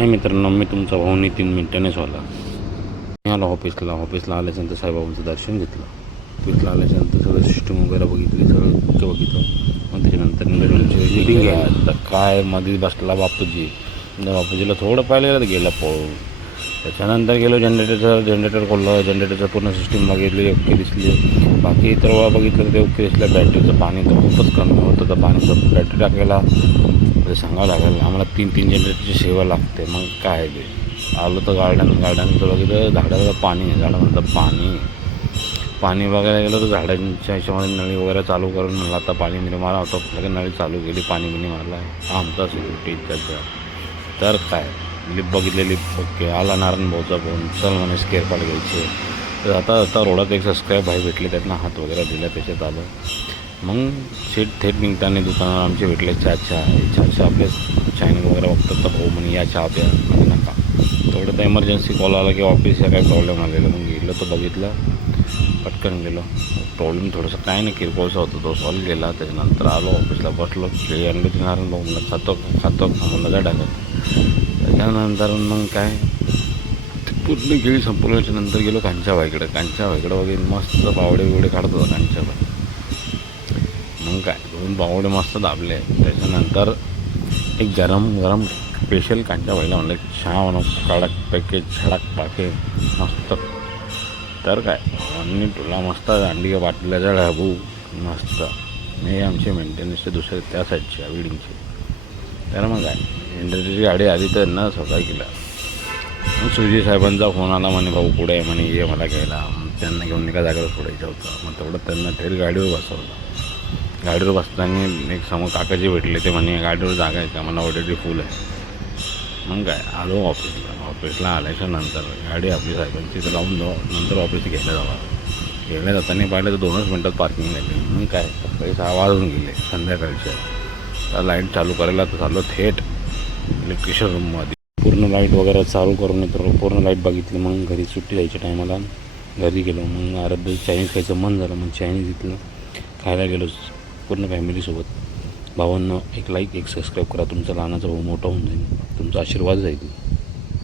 हाय मित्रांनो, मी तुमचा भाऊ नितीन मिनिटानेच वाला. मी आलो ऑफिसला आल्याच्यानंतर साईबाबांचं दर्शन घेतलं. ऑफिसला आल्याच्यानंतर सगळं सिस्टम वगैरे बघितली, सगळं बघितलं. मग त्याच्यानंतर मीटिंग घ्यायला तर काय मध्ये बसला बापूजीला थोडं पाहिलं गेला पळून. त्याच्यानंतर गेलो जनरेटर खोललं, जनरेटरचं पूर्ण सिस्टीम बघितली, ओके दिसली. बाकी इतर बघितलं तर ते ओके दिसलं. बॅटरीचं पाणी तर खूपच कमी होतं, तर पाणीचं बॅटरी टाकायला ते सांगावं लागेल आम्हाला. 3 जनरेटरची सेवा लागते. मग काय ते आलो तर गार्डनचं बघितलं, झाडाचं पाणी बघायला गेलो तर झाडांच्या ह्याच्यामध्ये नळी वगैरे चालू करून म्हणलं आता पाणी मारा होतं. लगेच नळी चालू केली, पाणी मारला आहे. आमचा सिक्युरिटी इतक्याचा तर काय लिप बघितले, लिप ओके. आला नारायण भाऊचा फोन, चल म्हणे स्केअरपार्ट घ्यायचे. तर आता रोडात एक सबस्क्राईब भाई भेटले, त्यांना हात वगैरे दिला, त्याच्यात आलं. मग थेट निघताना दुकानावर आमचे भेटले चहा आपले चायनिंग वगैरे बघतात. तर भाऊ म्हणे या चहा प्या, म्हणजे नका. थोडं तर इमर्जन्सी कॉल आला की ऑफिसला काही प्रॉब्लेम आलेला. मग गेलो तर बघितलं, पटकन गेलो. प्रॉब्लेम थोडंसं काय नाही, किरकोळचा होता, तो सॉल्व केला. त्याच्यानंतर आलो ऑफिसला, बसलो. केळी आणली होती नारायण भाऊ, म्हणलं खातो म्हणलं जा टाकत. त्याच्यानंतर मग काय पूर्ण केळी संपवल्याच्यानंतर गेलो कांचाबाईकडे वगैरे मस्त पावडे काढत होता कांचाबाई. मग काय 2 पावडे मस्त दाबले. त्याच्यानंतर एक गरम स्पेशल कांचाबाईला म्हणलं चहा म्हणून कडक पॅकेज झडक पाके मस्त. तर काय आणि तुला मस्त दांडी बाटल्याचा ढाबू मस्त. हे आमचे मेंटेनन्सचे दुसरे त्या साईडचे बिल्डिंगचे. तर मग काय इंडस्ट्रीची गाडी आली तर ना सकाळी केला. मग सुजी साहेबांचा फोन आला, म्हणे भाऊ पुढे आहे म्हणे, ये मला घ्यायला. त्यांना घेऊन एका जागेवर सोडायचं होतं. मग तेवढं त्यांना थेट गाडीवर बसवलं. गाडीवर बसताना एक समोर काकाजी भेटले, ते म्हणे गाडीवर जागा आहे का, मला ऑलरेडी फुल आहे. मग काय आलो ऑफिसला आल्याच्या नंतर गाडी आपली साहेबांची तर लावून जाऊ. नंतर ऑफिस घ्यायला जाताना पाहिलं तर 2च मिनटात पार्किंग झाली. मग काय सकाळी 6 वाजून गेले संध्याकाळच्या. तर लाईट चालू करायला तर चाललो थेट इलेक्ट्रिशियन रूममध्ये. पूर्ण लाईट वगैरे चालू करून येतो, पूर्ण लाईट बघितली. मग घरी सुट्टी जायच्या टायमाला घरी गेलो. मग अर्ध चायनीज खायचं मन झालं, मग चायनीज इथलं खायला गेलो पूर्ण फॅमिलीसोबत. भावांना एक लाईक, एक सबस्क्राईब करा. तुमचा लहानाचा भाऊ मोठा होऊन जाईल, तुमचा आशीर्वाद जाईल.